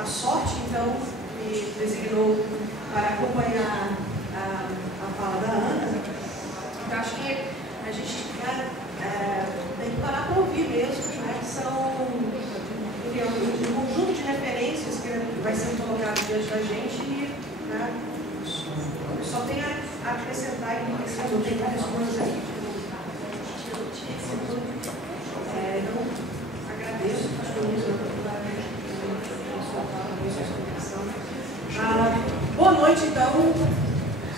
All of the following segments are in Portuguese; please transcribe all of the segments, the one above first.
a sorte, então, me designou para acompanhar a fala da Ana. Então, acho que a gente tem que parar para ouvir mesmo, né, que são um conjunto de referências que vai ser colocado diante da gente e, né, só tem a acrescentar e enriquecer, não tem várias coisas aqui. Então, agradeço a sua boa noite, então,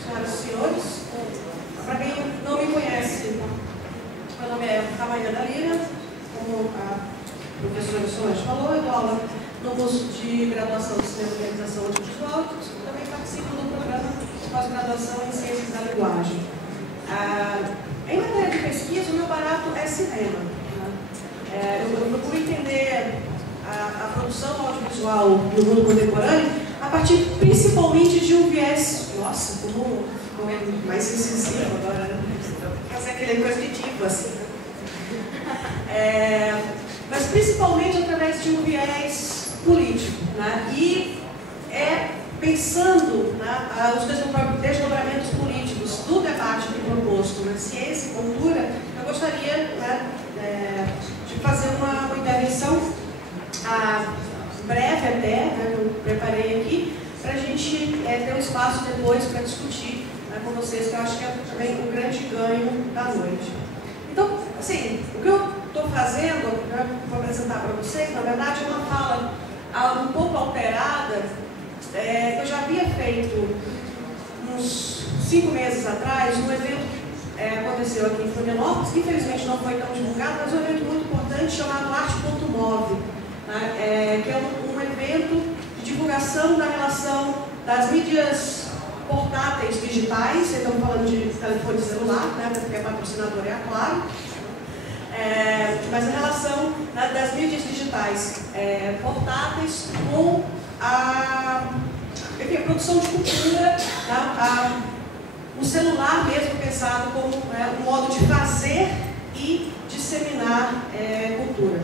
senhoras e senhores. Para quem não me conhece, meu nome é Mariana Lira, como a professora Solange falou, eu dou aula no curso de graduação de Cinema e Realização Audiovisual e também participo do programa de pós-graduação em Ciências da Linguagem. Em matéria de pesquisa, o meu barato é cinema. Eu procuro entender a produção audiovisual no mundo contemporâneo a partir principalmente de um viés, nossa, como é mais incisivo agora, né? Fazer aquele coisa de tipo assim. Mas principalmente através de um viés político, né? E pensando, né, os desdobramentos políticos do debate que proposto na ciência e cultura, eu gostaria, né, de fazer uma intervenção breve até, né, eu preparei aqui, para a gente ter um espaço depois para discutir, né, com vocês, que eu acho que é também um grande ganho da noite. Então, assim, o que eu estou fazendo, né, vou apresentar para vocês, na verdade, é uma fala um pouco alterada, que eu já havia feito uns 5 meses atrás, um evento que aconteceu aqui em Florianópolis, que infelizmente não foi tão divulgado, mas é um evento muito importante chamado Arte.move, né, que é um evento de divulgação da relação das mídias portáteis digitais, estamos falando de telefone celular, né, porque a patrocinadora é a Claro, mas a relação, né, das mídias digitais portáteis com a produção de cultura, tá? O celular mesmo pensado como um modo de fazer e disseminar cultura.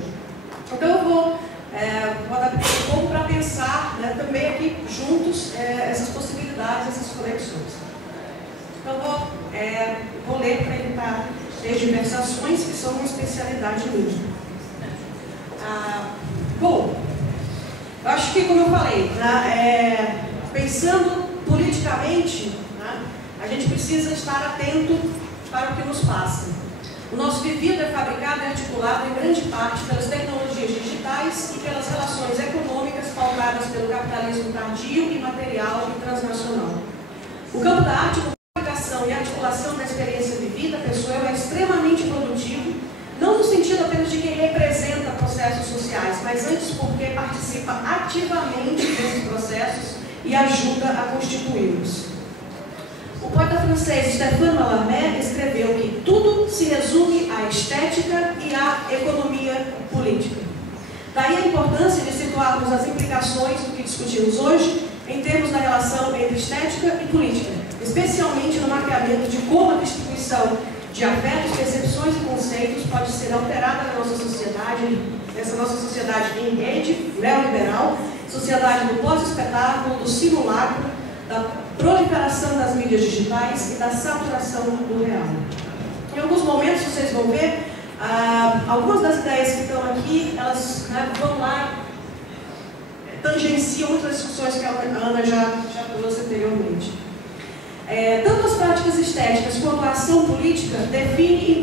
Então eu vou adaptar um pouco para pensar, né, também aqui juntos essas possibilidades, essas conexões. Então vou ler para evitar diversações que são uma especialidade minha. Bom, eu acho que, como eu falei, né, pensando politicamente, né, a gente precisa estar atento para o que nos passa. O nosso vivido é fabricado e articulado em grande parte pelas tecnologias digitais e pelas relações econômicas pautadas pelo capitalismo tardio e material e transnacional. O campo da arte, como fabricação e articulação da experiência vivida, penso eu, é extremamente produtivo, não no sentido apenas de que representa processos sociais, mas antes porque participa ativamente desses processos e ajuda a constituí-los. O poeta francês Stéphane Mallarmé escreveu que tudo se resume à estética e à economia política. Daí a importância de situarmos as implicações do que discutimos hoje em termos da relação entre estética e política, especialmente no mapeamento de como a distribuição de afetos, percepções e conceitos pode ser alterada na nossa sociedade, nessa nossa sociedade em rede, neoliberal, sociedade do pós-espetáculo, do simulacro, da proliferação das mídias digitais e da saturação do real. Em alguns momentos vocês vão ver, algumas das ideias que estão aqui, elas, né, vão lá, tangenciam outras discussões que a Ana já trouxe anteriormente. Tanto as práticas estéticas quanto a ação política definem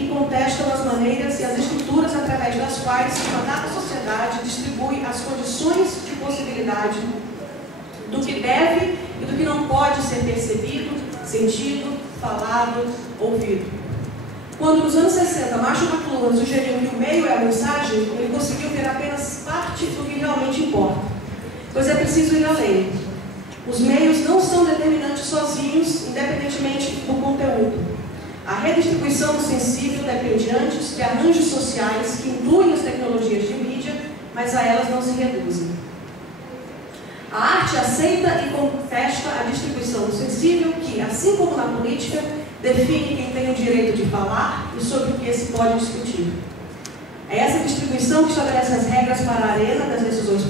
e contestam as maneiras e as estruturas através das quais uma dada sociedade distribui as condições de possibilidade do que deve e do que não pode ser percebido, sentido, falado, ouvido. Quando nos anos 60 Marshall McLuhan sugeriu que o meio é a mensagem, ele conseguiu ver apenas parte do que realmente importa, pois é preciso ir além. Os meios não são determinantes sozinhos, independentemente do conteúdo. A redistribuição do sensível depende antes de arranjos sociais que incluem as tecnologias de mídia, mas a elas não se reduzem. A arte aceita e contesta a distribuição do sensível que, assim como na política, define quem tem o direito de falar e sobre o que se pode discutir. É essa distribuição que estabelece as regras para a arena das decisões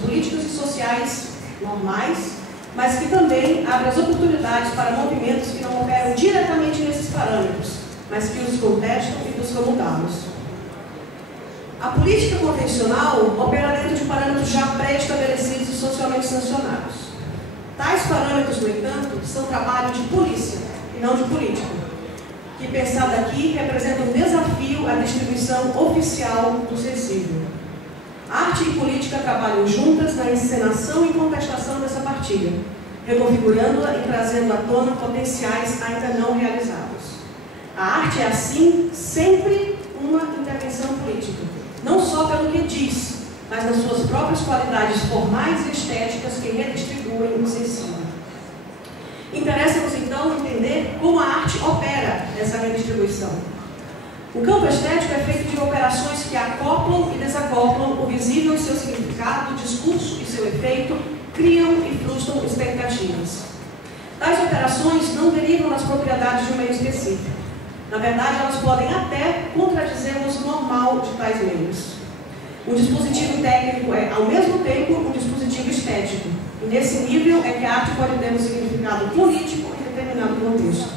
normais, mas que também abre as oportunidades para movimentos que não operam diretamente nesses parâmetros, mas que os contestam e buscam mudá-los. A política convencional opera dentro de parâmetros já pré-estabelecidos e socialmente sancionados. Tais parâmetros, no entanto, são trabalho de polícia e não de política, que, pensado aqui, representa um desafio à distribuição oficial do sensível. Arte e política trabalham juntas na encenação e contestação dessa partilha, reconfigurando-a e trazendo à tona potenciais ainda não realizados. A arte é, assim, sempre uma intervenção política, não só pelo que diz, mas nas suas próprias qualidades formais e estéticas que redistribuem o sensível. Interessa-nos, então, entender como a arte opera essa redistribuição. O campo estético é feito de operações que acoplam e desacoplam o visível e seu significado, o discurso e seu efeito, criam e frustram expectativas. Tais operações não derivam das propriedades de um meio específico. Na verdade, elas podem até contradizer o uso normal de tais meios. O dispositivo técnico é, ao mesmo tempo, um dispositivo estético. E nesse nível é que a arte pode ter um significado político em determinado contexto.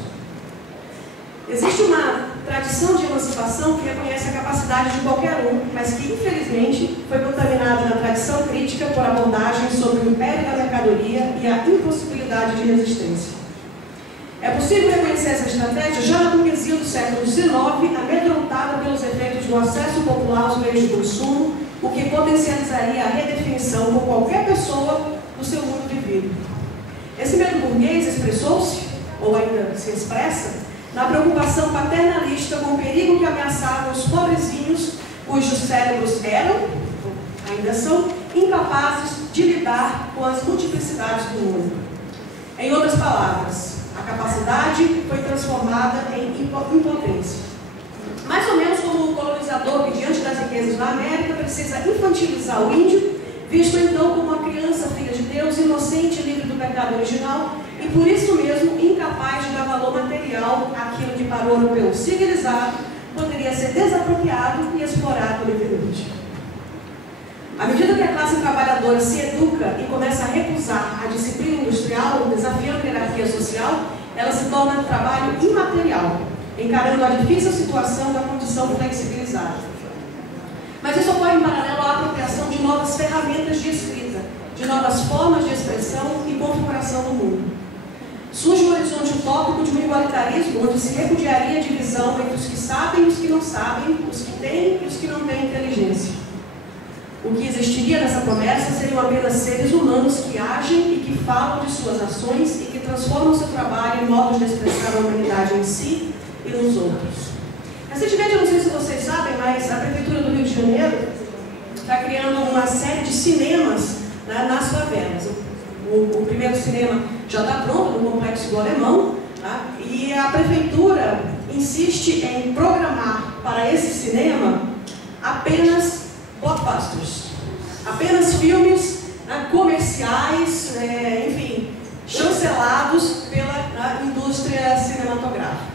Existe uma tradição de emancipação que reconhece a capacidade de qualquer um, mas que, infelizmente, foi contaminada na tradição crítica por abordagens sobre o império da mercadoria e a impossibilidade de resistência. É possível reconhecer essa estratégia já na burguesia do século XIX, amedrontada pelos efeitos do acesso popular aos meios de consumo, o que potencializaria a redefinição por qualquer pessoa do seu mundo vivido. Esse medo burguês expressou-se, ou ainda se expressa, na preocupação paternalista com o perigo que ameaçava os pobrezinhos, cujos cérebros eram, ainda são, incapazes de lidar com as multiplicidades do mundo. Em outras palavras, a capacidade foi transformada em impotência. Mais ou menos como o colonizador que, diante das riquezas da América, precisa infantilizar o índio, visto então como uma criança filha de Deus, inocente e livre do pecado original, e por isso mesmo incapaz de dar valor material àquilo que para o europeu civilizado poderia ser desapropriado e explorado livremente. À medida que a classe trabalhadora se educa e começa a recusar a disciplina industrial, desafiando a hierarquia social, ela se torna trabalho imaterial, encarando a difícil situação da condição flexibilizada. Mas isso ocorre em paralelo à apropriação de novas ferramentas de escrita, de novas formas de expressão e configuração do mundo. Surge um horizonte utópico de um igualitarismo onde se repudiaria a divisão entre os que sabem e os que não sabem, os que têm e os que não têm inteligência. O que existiria nessa promessa seriam apenas seres humanos que agem e que falam de suas ações e que transformam seu trabalho em modos de expressar a humanidade em si e nos outros. Recentemente, eu não sei se vocês sabem, mas a Prefeitura do Rio de Janeiro está criando uma série de cinemas, né, nas favelas. O primeiro cinema já está pronto no Complexo do Alemão, tá? E a Prefeitura insiste em programar para esse cinema apenas blockbusters, apenas filmes, né, comerciais, enfim, chancelados pela indústria cinematográfica.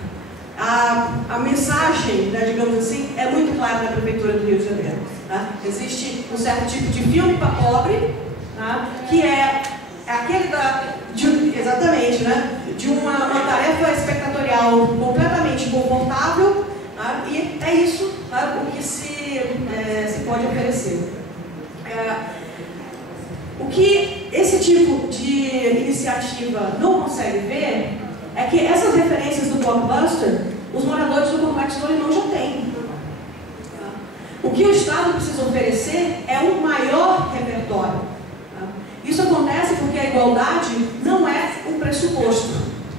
A mensagem, né, digamos assim, é muito clara na Prefeitura do Rio de Janeiro. Tá? Existe um certo tipo de filme para pobre, tá? Que é aquele exatamente, né, de uma tarefa espectatorial completamente confortável, tá? E é isso, tá, o que se pode oferecer. O que esse tipo de iniciativa não consegue ver é que essas referências do blockbuster, os moradores do Complexo do Alemão já têm. O que o Estado precisa oferecer é um maior repertório. Isso acontece porque a igualdade não é um pressuposto.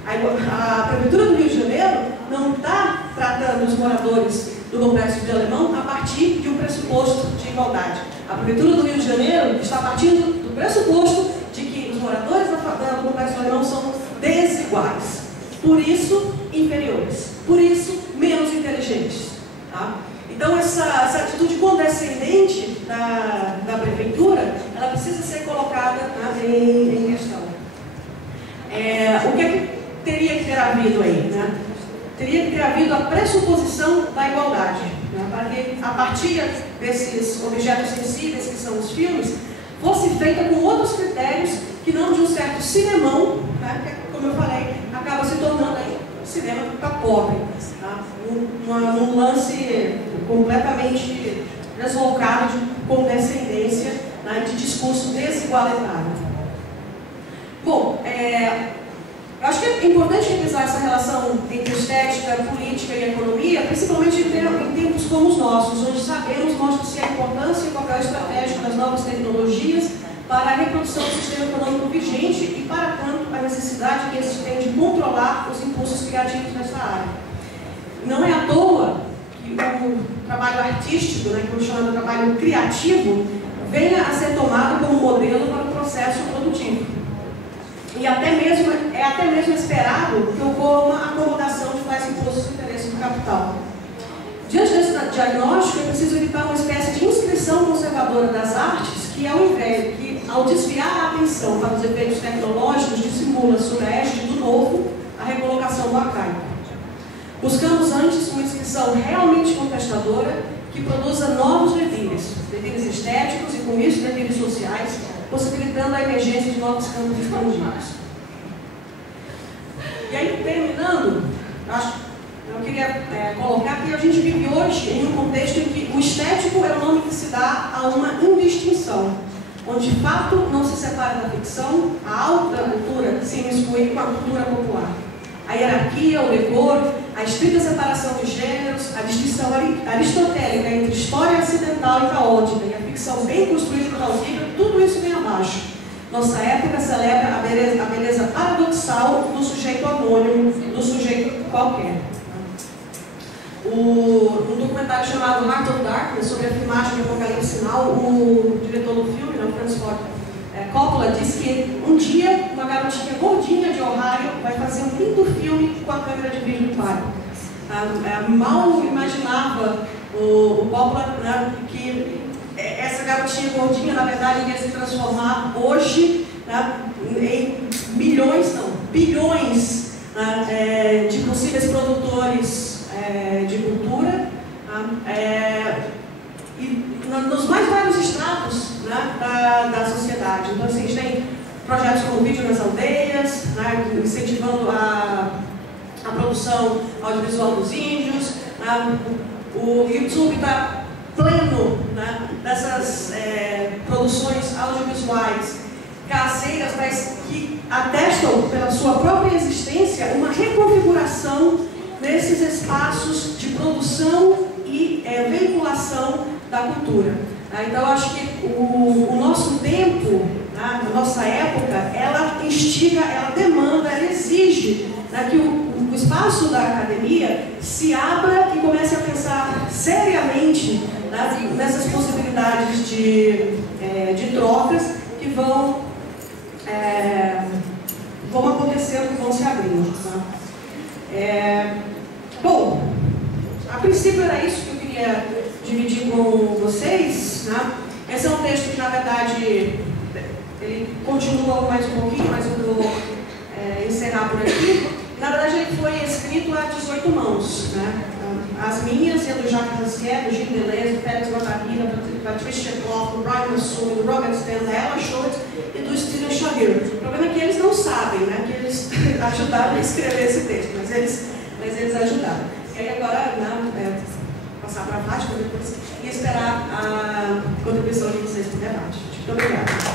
A Prefeitura do Rio de Janeiro não está tratando os moradores do Complexo do Alemão a partir de um pressuposto de igualdade. A Prefeitura do Rio de Janeiro está partindo do pressuposto de que os moradores do Complexo do Alemão são desiguais. Por isso, inferiores. Por isso, menos inteligentes. Tá? Então, essa atitude condescendente da Prefeitura, ela precisa ser colocada, né, em questão. O que é que teria que ter havido aí? Né? Teria que ter havido a pressuposição da igualdade, né, para que, a partir desses objetos sensíveis, que são os filmes, fosse feita com outros critérios que não de um certo cinemão, né, que, como eu falei, acaba se tornando aí um cinema para pobre, tá? Um lance completamente deslocado de condescendência, né, de discurso desigualitário. Bom, eu acho que é importante revisar essa relação entre estética, política e economia, principalmente em tempos como os nossos, onde sabemos mostra-se a importância e o papel estratégico das novas tecnologias para a reprodução do sistema econômico vigente e, para tanto, a necessidade que esse tem de controlar os impulsos criativos nessa área. Não é à toa que o trabalho artístico, né, que eu chamo de trabalho criativo, venha a ser tomado como modelo para o processo produtivo. E é até mesmo esperado que ocorra uma acomodação de tais impulsos e interesses do capital. Diante desse diagnóstico, é preciso evitar uma espécie de inscrição conservadora das artes que, ao desviar a atenção para os efeitos tecnológicos, dissimula, sobreste do novo, a recolocação do arcaico. Buscamos antes uma inscrição realmente contestadora que produza novos devires estéticos e, com isso, devires sociais, possibilitando a emergência de novos campos expandidos. E aí, terminando, eu queria colocar que a gente vive hoje em um contexto em que o estético é o nome que se dá a uma indistinção, onde de fato não se separa da ficção, a alta cultura se miscui com a cultura popular. A hierarquia, o decoro, a estrita separação de gêneros, a distinção aristotélica entre história acidental e caótica, e a ficção bem construída e plausível, tudo isso vem abaixo. Nossa época celebra a beleza paradoxal do sujeito anônimo, do sujeito qualquer. Um documentário chamado Heart of Darkness, sobre a filmagem de Apocalipse Now, o diretor do filme, Francis Ford Coppola, disse que um dia uma garotinha gordinha de Ohio vai fazer um lindo filme com a câmera de vídeo do pai. Mal imaginava o Coppola, né, que essa garotinha gordinha, na verdade, ia se transformar hoje, né, em bilhões de possíveis produtores de cultura, e nos mais vários estratos, né, da sociedade. Então, assim, a gente tem projetos como Vídeo nas Aldeias, né, incentivando a produção audiovisual dos índios. O YouTube está pleno, né, dessas produções audiovisuais caseiras, mas que atestam pela sua própria existência uma reconfiguração desses espaços de produção e veiculação da cultura. Então, eu acho que o nosso tempo, a nossa época, ela instiga, ela demanda, ela exige, né, que o espaço da academia se abra e comece a pensar seriamente, né, nessas possibilidades de trocas que vão acontecendo, que vão se abrindo. Tá? Bom, a princípio era isso que eu queria dividir com vocês. Né? Esse é um texto que, na verdade, ele continua mais um pouquinho, mas eu vou encerrar por aqui. Na verdade, ele foi escrito a 18 mãos. Né? As minhas, e a do Jacques Rancière, do Gilles Deleuze, do Félix Guattari, da Patricia Clough, do Brian Massumi, do Robert Stan, da Ella Schultz e do Steven Xavier. O problema é que eles não sabem, né, que eles ajudaram a escrever esse texto, mas eles ajudaram. E aí agora, né, passar para a Fátima depois e esperar a contribuição de vocês para o debate. Muito obrigada.